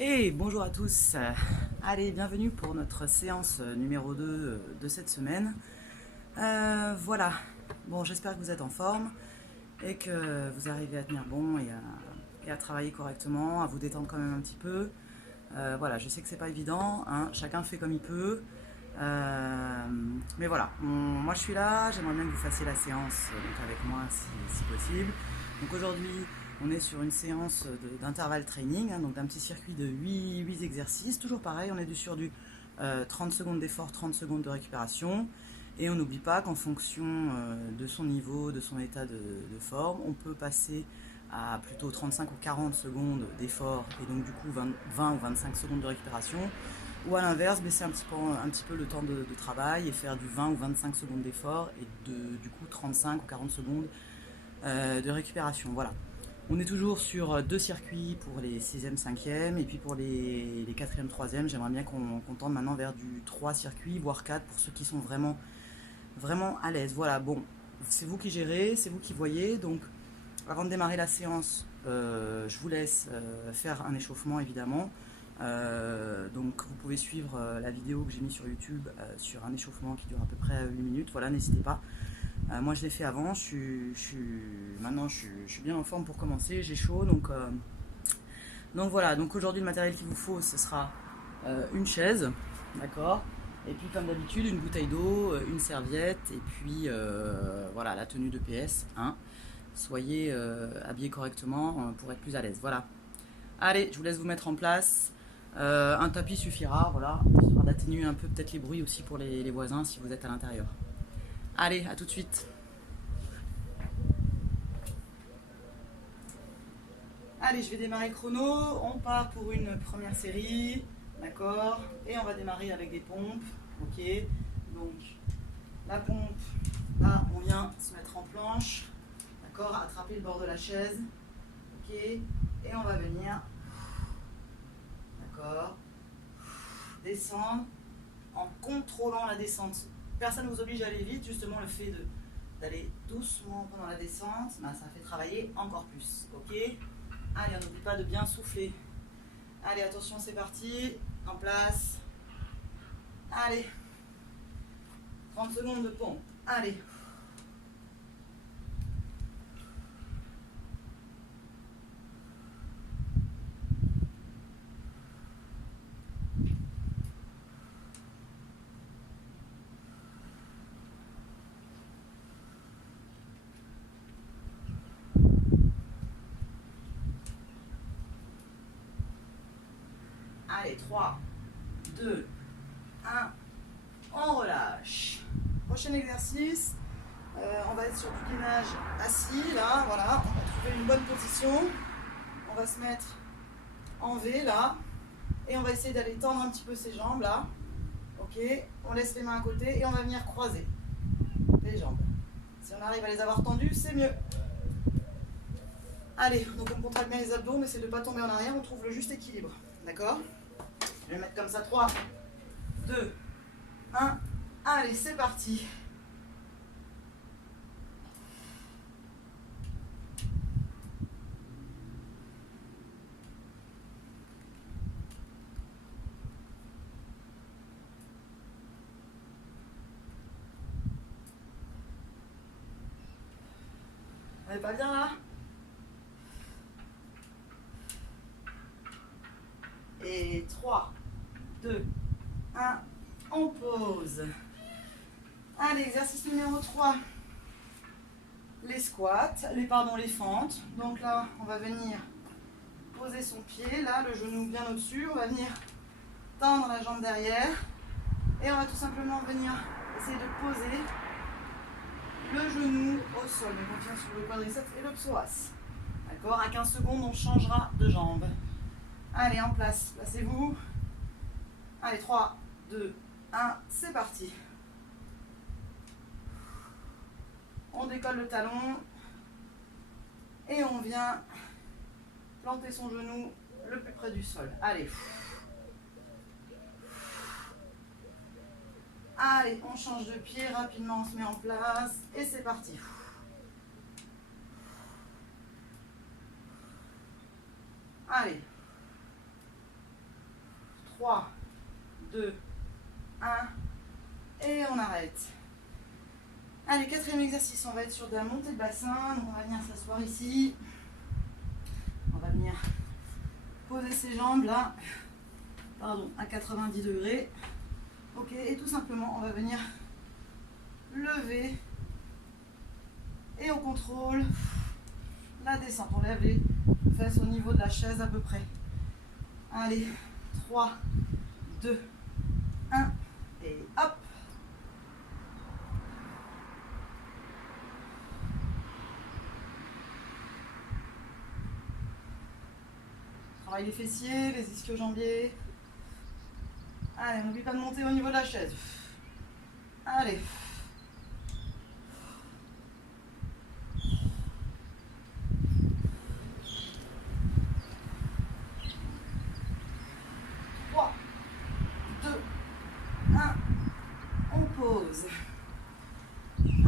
Et bonjour à tous. Allez, bienvenue pour notre séance numéro 2 de cette semaine. Voilà. Bon, j'espère que vous êtes en forme et que vous arrivez à tenir bon et à travailler correctement, à vous détendre quand même un petit peu. Voilà, je sais que c'est pas évident, hein, chacun fait comme il peut. Mais voilà, moi je suis là, j'aimerais bien que vous fassiez la séance donc avec moi si possible. Donc aujourd'hui, on est sur une séance d'intervalle training, hein, donc d'un petit circuit de 8 exercices. Toujours pareil, on est sur du 30 secondes d'effort, 30 secondes de récupération. Et on n'oublie pas qu'en fonction de son niveau, de son état de forme, on peut passer à plutôt 35 ou 40 secondes d'effort et donc du coup 20 ou 25 secondes de récupération. Ou à l'inverse, baisser un petit peu le temps de travail et faire du 20 ou 25 secondes d'effort et du coup 35 ou 40 secondes de récupération. Voilà. On est toujours sur deux circuits pour les 6e, 5e, et puis pour les 4e, 3e, j'aimerais bien qu'on tende maintenant vers du 3 circuits, voire 4 pour ceux qui sont vraiment à l'aise. Voilà, bon, c'est vous qui gérez, c'est vous qui voyez, donc avant de démarrer la séance, je vous laisse faire un échauffement évidemment. Donc vous pouvez suivre la vidéo que j'ai mise sur YouTube sur un échauffement qui dure à peu près 8 minutes. Voilà, n'hésitez pas. Moi je l'ai fait avant, maintenant je suis bien en forme pour commencer, j'ai chaud. Donc voilà, donc aujourd'hui le matériel qu'il vous faut ce sera une chaise, d'accord, et puis comme d'habitude une bouteille d'eau, une serviette et puis voilà la tenue de PS, hein. Soyez habillés correctement pour être plus à l'aise. Voilà. Allez, je vous laisse vous mettre en place. Un tapis suffira, voilà, histoire d'atténuer un peu peut-être les bruits aussi pour les voisins si vous êtes à l'intérieur. Allez, à tout de suite. Allez, je vais démarrer le chrono. On part pour une première série, d'accord. Et on va démarrer avec des pompes, ok. Donc, la pompe, là, on vient se mettre en planche, d'accord, attraper le bord de la chaise, ok. Et on va venir, d'accord, descendre en contrôlant la descente. Personne ne vous oblige à aller vite, justement le fait d'aller doucement pendant la descente, ben, ça fait travailler encore plus, ok. Allez, on n'oublie pas de bien souffler. Allez, attention, c'est parti, en place. Allez, 30 secondes de pompe. Allez. Allez, 3, 2, 1, on relâche. Prochain exercice, on va être sur du gainage assis, là, voilà, on va trouver une bonne position. On va se mettre en V, là, et on va essayer d'aller tendre un petit peu ses jambes, là. Ok, on laisse les mains à côté et on va venir croiser les jambes. Si on arrive à les avoir tendues, c'est mieux. Allez, donc on contracte bien les abdos, on essaie de ne pas tomber en arrière, on trouve le juste équilibre. D'accord? Je vais mettre comme ça 3, 2, 1. Allez, c'est parti. On n'est pas bien là? Et 3, 2, 1, on pose. Allez, exercice numéro 3. Les squats, les fentes. Donc là, on va venir poser son pied, là, le genou bien au-dessus. On va venir tendre la jambe derrière. Et on va tout simplement venir essayer de poser le genou au sol. Donc on tient sur le quadriceps et le psoas. D'accord? À 15 secondes, on changera de jambe. Allez, en place. Placez-vous. Allez, 3, 2, 1, c'est parti. On décolle le talon et on vient planter son genou le plus près du sol. Allez. Allez, on change de pied rapidement, on se met en place et c'est parti. Allez. 3, 2, 1. Et on arrête. Allez, quatrième exercice, on va être sur de la montée de bassin. Donc on va venir s'asseoir ici. On va venir poser ses jambes là, pardon, à 90 degrés. Ok, et tout simplement, on va venir lever et on contrôle la descente. On lève les fesses au niveau de la chaise à peu près. Allez, 3, 2, 1 et hop. Travaille les fessiers, les ischio-jambiers. Allez, n'oublie pas de monter au niveau de la chaise. Allez.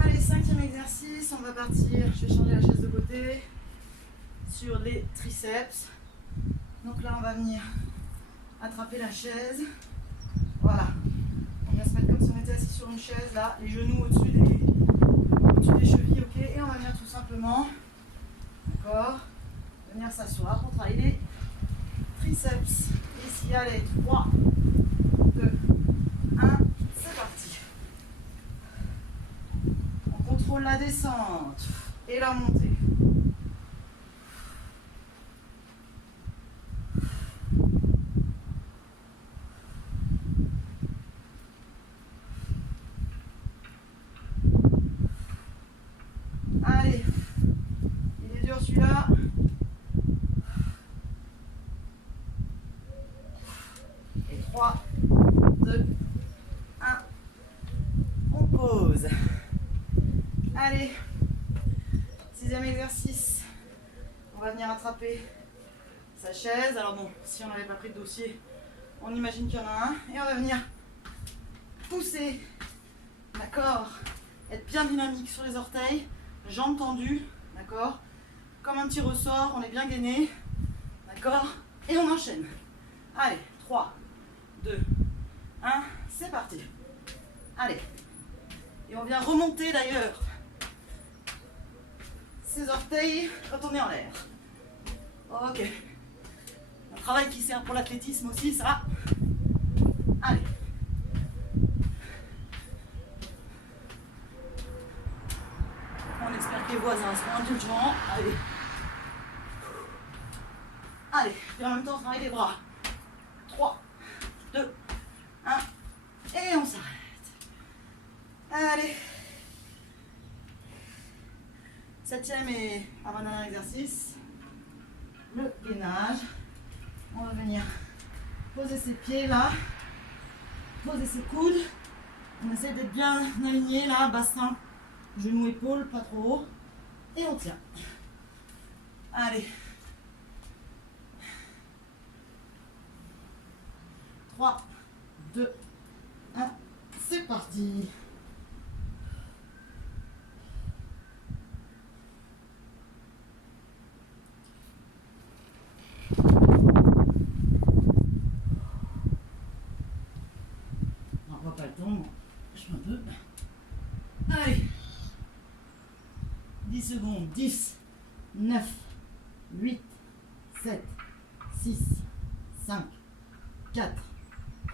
Allez, cinquième exercice, on va partir. Je vais changer la chaise de côté sur les triceps. Donc là, on va venir attraper la chaise. Voilà. On va se mettre comme si on était assis sur une chaise, là, les genoux au-dessus des chevilles, ok. Et on va venir tout simplement, d'accord, venir s'asseoir pour travailler les triceps. Ici, allez, 3, 2, 1, c'est parti. On contrôle la descente et la montée. Allez, il est dur celui-là. Et 3, 2, 1, on pose. Allez, sixième exercice, on va venir attraper sa chaise. Alors bon, si on n'avait pas pris de dossier, on imagine qu'il y en a un. Et on va venir pousser, d'accord, être bien dynamique sur les orteils, jambes tendues, d'accord, comme un petit ressort, on est bien gainé, d'accord, et on enchaîne. Allez, 3, 2, 1, c'est parti. Allez, et on vient remonter d'ailleurs ses orteils quand on est en l'air. Ok. Un travail qui sert pour l'athlétisme aussi, ça. Allez. On espère que les voisins seront indulgents. Allez. Allez. Et en même temps, on travaille les bras. 3, 2, 1. Et on s'arrête. Allez. Septième et avant-dernier exercice. Le gainage. On va venir poser ses pieds là. Poser ses coudes. On essaie d'être bien aligné là. Bassin, genoux, épaules, pas trop haut. Et on tient. Allez. 3, 2, 1. C'est parti. On va pas le temps, je fais un peu. Allez. 10 secondes. 10, 9, 8, 7, 6, 5, 4,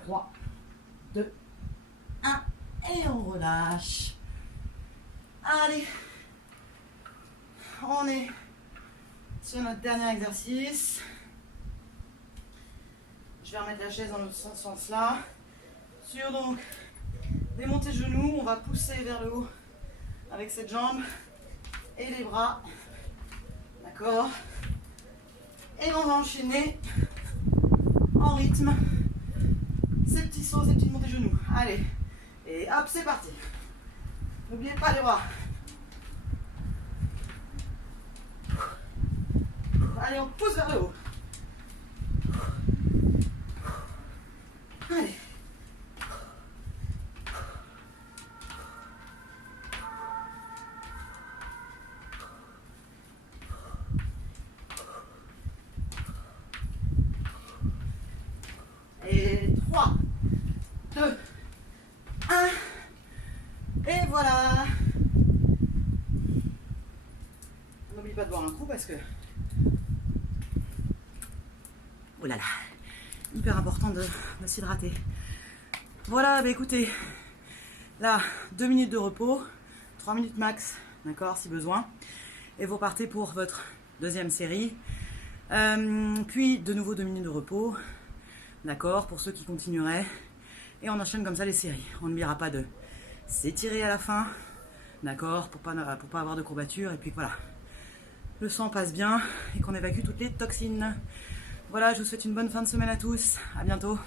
3, 2, 1. Et on relâche. Allez. On est sur notre dernier exercice. Je vais remettre la chaise dans ce sens-là. Sur donc des montées de genoux, on va pousser vers le haut avec cette jambe et les bras. D'accord. Et on va enchaîner en rythme ces petits sauts, ces petites montées de genoux. Allez. Et hop, c'est parti. N'oubliez pas les bras. Allez, on pousse vers le haut. Allez. Et boire un coup parce que... Oh là là, hyper important de s'hydrater. Voilà, bah écoutez, là, 2 minutes de repos, 3 minutes max, d'accord, si besoin. Et vous partez pour votre deuxième série. Puis, de nouveau 2 minutes de repos, d'accord, pour ceux qui continueraient. Et on enchaîne comme ça les séries. On n'oubliera pas de s'étirer à la fin, d'accord, pour pas avoir de courbatures. Et puis voilà, le sang passe bien et qu'on évacue toutes les toxines. Voilà, je vous souhaite une bonne fin de semaine à tous. À bientôt.